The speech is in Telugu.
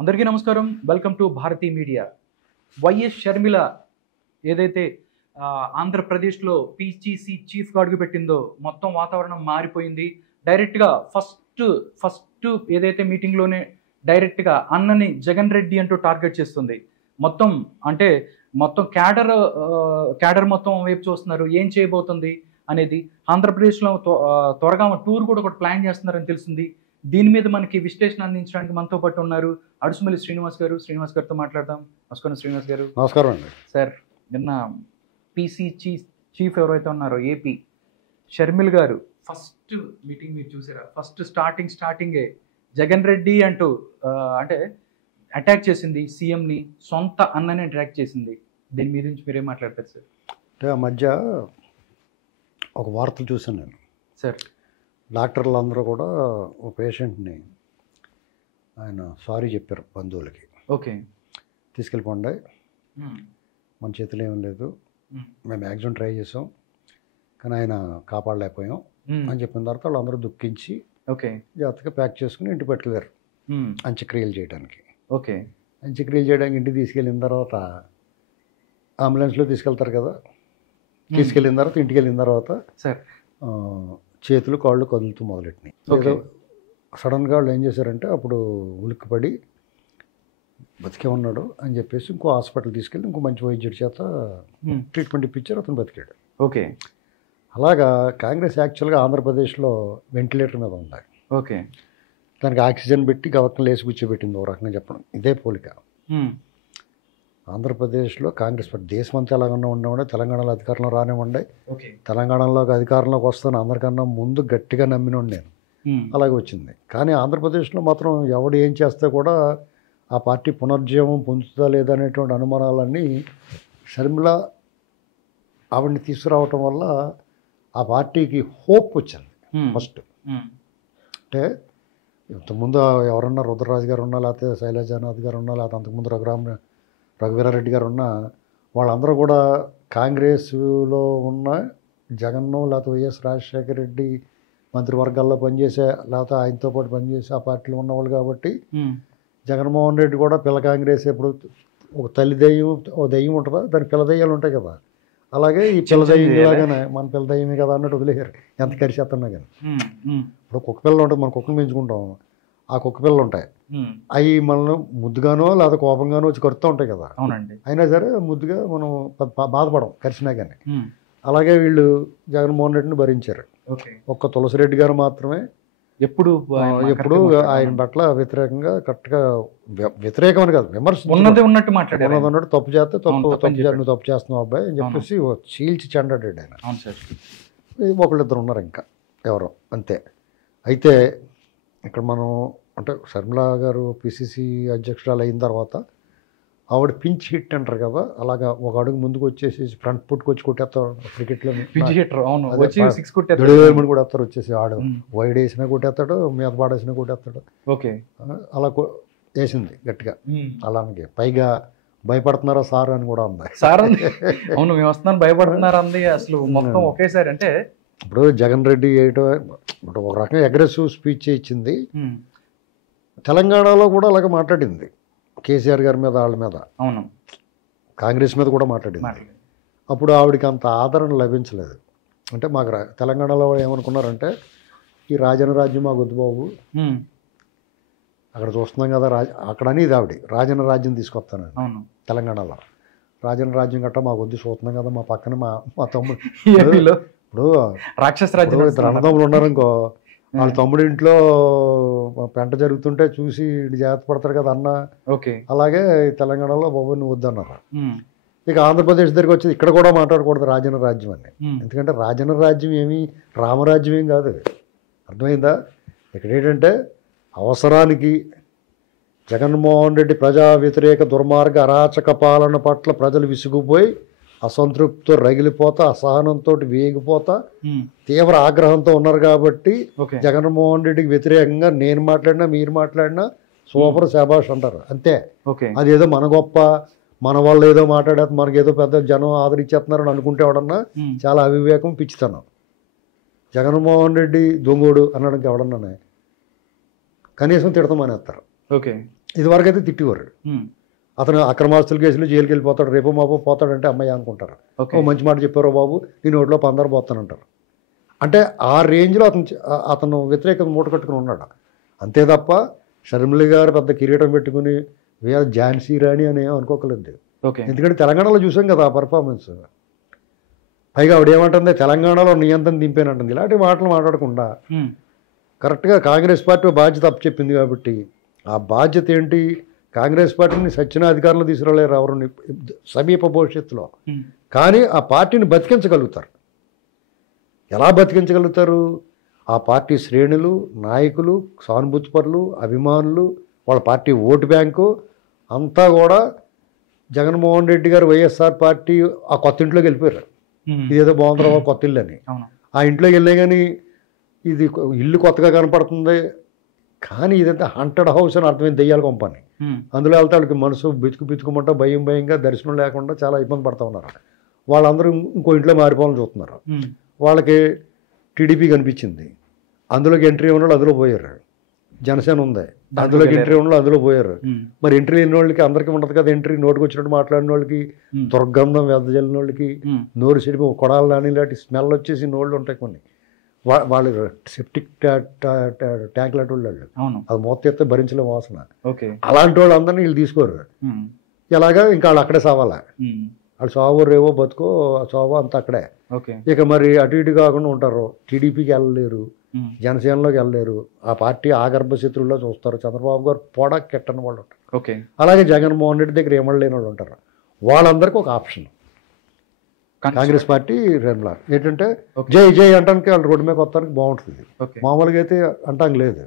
అందరికీ నమస్కారం. Welcome to Bharathi media. YS Sharmila ఏదైతే ఆంధ్రప్రదేశ్లో పీసీసీ చీఫ్గా అడుగు పెట్టిందో మొత్తం వాతావరణం మారిపోయింది. డైరెక్ట్గా ఫస్ట్ ఏదైతే మీటింగ్లోనే డైరెక్ట్గా అన్నని జగన్ రెడ్డి అంటూ టార్గెట్ చేస్తుంది. మొత్తం క్యాడర్ మొత్తం వైపు చూస్తున్నారు. ఏం చేయబోతుంది అనేది ఆంధ్రప్రదేశ్లో త్వరగా టూర్ కూడా ఒకటి ప్లాన్ చేస్తున్నారని తెలిసింది. దీని మీద మనకి విశ్లేషణ అందించడానికి మనతో పాటు ఉన్నారు అడుసుమల్లి శ్రీనివాస్ గారితో మాట్లాడదాం. నమస్కారం శ్రీనివాస్ గారు. నమస్కారం అండి. సార్, నిన్న పీసీ చీఫ్ ఎవరైతే ఉన్నారో ఏపీ షర్మిల్ గారు ఫస్ట్ మీటింగ్ మీరు చూసారా? ఫస్ట్ స్టార్టింగే జగన్ రెడ్డి అంటూ అటాక్ చేసింది. సీఎంని సొంత అన్ననే అటాక్ చేసింది. దీని మీద నుంచి మీరేం మాట్లాడతారు సార్? అంటే ఆ మధ్య ఒక వార్తలు చూశాను నేను సార్. డాక్టర్లు అందరూ కూడా ఒక పేషెంట్ని ఆయన సారీ చెప్పారు బంధువులకి. ఓకే, తీసుకెళ్ళిపోండి, మన చేతిలో ఏం లేదు, మేము మ్యాక్సిమం ట్రై చేసాం కానీ ఆయన కాపాడలేకపోయాం అని చెప్పిన తర్వాత వాళ్ళందరూ దుఃఖించి ఓకే జాగ్రత్తగా ప్యాక్ చేసుకుని ఇంటికి పట్టుకెళ్ళారు అంత్యక్రియలు చేయడానికి. ఓకే, అంత్యక్రియలు చేయడానికి ఇంటికి తీసుకెళ్ళిన తర్వాత అంబులెన్స్లో తీసుకెళ్తారు కదా, తీసుకెళ్ళిన తర్వాత ఇంటికి వెళ్ళిన తర్వాత సార్ చేతులు కాళ్ళు కదులుతూ మొదలెట్టినాయి. ఏదో సడన్గా వాళ్ళు ఏం చేశారంటే అప్పుడు ఉలిక్కిపడి బతికే ఉన్నాడు అని చెప్పేసి ఇంకో హాస్పిటల్ తీసుకెళ్ళి ఇంకో మంచి వైద్యుడి చేత ట్రీట్మెంట్ ఇప్పించారు, అతను బతికాడు. ఓకే, అలాగా కాంగ్రెస్ యాక్చువల్గా ఆంధ్రప్రదేశ్లో వెంటిలేటర్ మీద ఉంది. ఓకే, దానికి ఆక్సిజన్ పెట్టి గవక్కలు వేసి కూర్చోబెట్టింది. ఓ రకంగా చెప్పడం ఇదే పోలిక. ఆంధ్రప్రదేశ్లో కాంగ్రెస్ పార్టీ దేశమంతా ఎలాగన్నా ఉండేవండి, తెలంగాణలో అధికారంలో రానివ్వండి, తెలంగాణలోకి అధికారంలోకి వస్తాను అందరికన్నా ముందు గట్టిగా నమ్మినండి నేను. అలాగే వచ్చింది. కానీ ఆంధ్రప్రదేశ్లో మాత్రం ఎవడు ఏం చేస్తే కూడా ఆ పార్టీ పునర్జీవం పొందుతుందా లేదా అనేటువంటి అనుమానాలన్నీ షర్మిల ఆవిడని తీసుకురావటం వల్ల ఆ పార్టీకి హోప్ వచ్చింది. ఫస్ట్ అంటే ఇంతకుముందు ఎవరన్నా రుద్రరాజు గారు ఉన్నా, లేకపోతే శైలజానాథ్ గారు ఉన్నా, లేకపోతే అంతకుముందు రఘువీరారెడ్డి గారు ఉన్న వాళ్ళందరూ కూడా కాంగ్రెస్లో ఉన్న జగన్ను లేకపోతే వైఎస్ రాజశేఖర రెడ్డి మంత్రివర్గాల్లో పనిచేసే లేకపోతే ఆయనతో పాటు పనిచేసే ఆ పార్టీలో ఉన్నవాళ్ళు కాబట్టి జగన్మోహన్ రెడ్డి కూడా పిల్ల కాంగ్రెస్ ఎప్పుడు ఒక తల్లి దెయ్యం ఓ దెయ్యం ఉంటుందా, దాని పిల్ల దెయ్యాలు ఉంటాయి కదా, అలాగే ఈ పిల్ల దెయ్యం లాగానే మన పిల్ల దెయ్యమే కదా అన్నట్టు వదిలేయారు ఎంత కరిచేస్తున్నా కానీ. ఇప్పుడు కుక్క పిల్లలు ఉంటుంది, మనం కుక్కను పెంచుకుంటాం, ఆ కుక్క పిల్లలు ఉంటాయి, అవి మనల్ని ముద్దుగానో లేదా కోపంగానో వచ్చి కరుతూ ఉంటాయి కదా. అవునండి. అయినా సరే ముద్దుగా మనం బాధపడం కరిచినా కానీ. అలాగే వీళ్ళు జగన్మోహన్ రెడ్డిని భరించారు. ఒక్క తులసిరెడ్డి గారు మాత్రమే ఎప్పుడు ఆయన పట్ల వ్యతిరేకంగా కరెక్ట్గా వ్యతిరేకం అని కాదు, విమర్శ ఉన్నట్టు మాట్లాడారు. తప్పు చేస్తే నువ్వు తప్పు చేస్తున్నావు అబ్బాయి అని చెప్పేసి చీల్చి చెండాడాడు ఆయన. ఒకళ్ళిద్దరు ఉన్నారు ఇంకా ఎవరో అంతే. అయితే ఇక్కడ మనం అంటే షర్మిల గారు పిసిసి అధ్యక్షురాలు అయిన తర్వాత ఆవిడ పించ్ హిట్ అంటారు కదా, అలాగా ఒక అడుగు ముందుకు వచ్చేసి ఫ్రంట్ పుట్కి వచ్చి కొట్టేస్తారు క్రికెట్లో. కూడా వస్తారు వచ్చేసి ఆడు వైడ్ వేసినా కొట్టేస్తాడు, మీద పాడేసినా కొట్టేస్తాడు. ఓకే, అలా వేసింది గట్టిగా. అలాగే పైగా భయపడుతున్నారా సార్ అని కూడా ఉంది. సార్ అవును మేము వస్తున్నాను భయపడుతున్నారా అంది అసలు మొత్తం ఒకేసారి. అంటే ఇప్పుడు జగన్ రెడ్డి ఇప్పుడు ఒక రకంగా అగ్రెసివ్ స్పీచ్ ఇచ్చింది. తెలంగాణలో కూడా అలాగే మాట్లాడింది, కేసీఆర్ గారి మీద వాళ్ళ మీద, అవును కాంగ్రెస్ మీద కూడా మాట్లాడింది. అప్పుడు ఆవిడకి అంత ఆదరణ లభించలేదు. అంటే మాకు తెలంగాణలో ఏమనుకున్నారంటే ఈ రాజన రాజ్యం మాకు వద్దు బాబు, అక్కడ చూస్తున్నాం కదా అక్కడ అనేది ఆవిడ రాజన రాజ్యం తీసుకొస్తాను తెలంగాణలో, రాజన రాజ్యం గట్రా మాకు వద్దు, చూస్తున్నాం కదా మా పక్కన మా తమ్ముడు ఇప్పుడు రాక్షస రాజ్యం ఇద్దరు అన్నదమ్ములు ఉన్నారనుకో, వాళ్ళ తమ్ముడి ఇంట్లో పెంట జరుగుతుంటే చూసి జాగ్రత్త పడతారు కదా అన్న. ఓకే, అలాగే తెలంగాణలో బాబు నువ్వు వద్దన్నారు. ఇక ఆంధ్రప్రదేశ్ దగ్గరికి వచ్చి ఇక్కడ కూడా మాట్లాడకూడదు రాజన రాజ్యం అని. ఎందుకంటే రాజన రాజ్యం ఏమి రామరాజ్యం ఏం కాదు, అర్థమైందా? ఇక్కడ ఏంటంటే అవసరానికి జగన్మోహన్ రెడ్డి ప్రజా వ్యతిరేక దుర్మార్గ అరాచక పాలన పట్ల ప్రజలు విసుగుపోయి అసంతృప్తితో రగిలిపోతా, అసహనంతో వేగిపోతా, తీవ్ర ఆగ్రహంతో ఉన్నారు కాబట్టి జగన్మోహన్ రెడ్డికి వ్యతిరేకంగా నేను మాట్లాడినా మీరు మాట్లాడినా సూపర్ శాబాష్ అంటారు అంతే. అదేదో మన గొప్ప మన వాళ్ళు ఏదో మాట్లాడేది మనకేదో పెద్ద జనం ఆదరించేస్తున్నారని అనుకుంటే ఎవడన్నా చాలా అవివేకం పిచ్చితనం. జగన్మోహన్ రెడ్డి దొంగోడు అనడానికి ఎవడన్నా కనీసం తిడతామనేస్తారు. ఓకే, ఇదివరకు అయితే తిట్టేవారు. అతను అక్రమాస్తుల కేసులు జైలుకి వెళ్ళిపోతాడు, రేపు మాపో పోతాడంటే అమ్మాయి అనుకుంటారు. ఓ మంచి మాట చెప్పారో బాబు, నీ నోట్లో పందరు పోతానంటారు. అంటే ఆ రేంజ్లో అతను వ్యతిరేకత మూట కట్టుకుని ఉన్నాడు. అంతే తప్ప షర్మిల గారు పెద్ద కిరీటం పెట్టుకుని వేరే ఝాన్సీ రాణి అని ఏం అనుకోకలేదు. ఎందుకంటే తెలంగాణలో చూసాం కదా ఆ పర్ఫార్మెన్స్. పైగా ఆవిడ ఏమంటుంది, తెలంగాణలో నియంత్రణ దింపేనంటుంది. ఇలాంటి మాటలు మాట్లాడకుండా కరెక్ట్గా కాంగ్రెస్ పార్టీ బాధ్యత అప్పచెప్పింది కాబట్టి ఆ బాధ్యత ఏంటి, కాంగ్రెస్ పార్టీని సచ్చిన అధికారంలో తీసుకురాలేరు ఎవరు సమీప భవిష్యత్తులో. కానీ ఆ పార్టీని బతికించగలుగుతారు. ఎలా బతికించగలుగుతారు? ఆ పార్టీ శ్రేణులు, నాయకులు, సానుభూతిపరులు, అభిమానులు, వాళ్ళ పార్టీ ఓటు బ్యాంకు అంతా కూడా జగన్మోహన్ రెడ్డి గారు వైఎస్ఆర్ పార్టీ ఆ కొత్త ఇంట్లోకి వెళ్ళిపోయారు. ఇదేదో బాగుందో కొత్త ఇల్లు అని. ఆ ఇంట్లోకి వెళ్ళే కానీ ఇది ఇల్లు కొత్తగా కనపడుతుంది, కానీ ఇదంతా హంటెడ్ హౌస్ అని అర్థమైంది, దెయ్యాల కొంపని. అందులో వెళ్తే వాళ్ళకి మనసు బితుకుమంటా భయంగా దర్శనం లేకుండా చాలా ఇబ్బంది పడుతూ ఉన్నారు. వాళ్ళందరూ ఇంకో ఇంట్లో మారిపోవాలని చూస్తున్నారు. వాళ్ళకి టీడీపీ కనిపించింది, అందులోకి ఎంట్రీ ఉన్న అందులో పోయారు. జనసేన ఉంది, అందులోకి ఎంట్రీ ఉన్న అందులో పోయారు. మరి ఎంట్రీ లేని వాళ్ళకి అందరికీ ఉండదు కదా ఎంట్రీ. నోటుకు వచ్చినట్టు మాట్లాడిన వాళ్ళకి, దుర్గంధం వెదజల్లిన వాళ్ళకి, నోరు చెడిపి కొడాలి నాని లాంటి స్మెల్ వచ్చేసి నోళ్ళు ఉంటాయి కొన్ని. వాళ్ళు సెప్టిక్ ట్యాంక్ లాంటి వాళ్ళు, అది మొత్తం ఎత్తే భరించలే వాసన. అలాంటి వాళ్ళు అందరినీ వీళ్ళు తీసుకోరు. ఎలాగా ఇంకా వాళ్ళు అక్కడే సావాలా, వాళ్ళు సావో రేవో బతుకో సావో అంతా అక్కడే. ఇక మరి అటు ఇటు కాకుండా ఉంటారు. టీడీపీకి వెళ్ళలేరు, జనసేనలోకి వెళ్ళలేరు. ఆ పార్టీ ఆగర్భ శత్రువుల్లో చూస్తారు. చంద్రబాబు గారు పోడా కెట్టని వాళ్ళు ఉంటారు. అలాగే జగన్మోహన్ రెడ్డి దగ్గర ఏమలేని వాళ్ళు ఉంటారు. వాళ్ళందరికీ ఒక ఆప్షన్ కాంగ్రెస్ పార్టీ ఏంటంటే జై జై అంటానికి వాళ్ళు రోడ్డు మీద వస్తానికి బాగుంటుంది. మామూలుగా అయితే అంటానికి లేదు.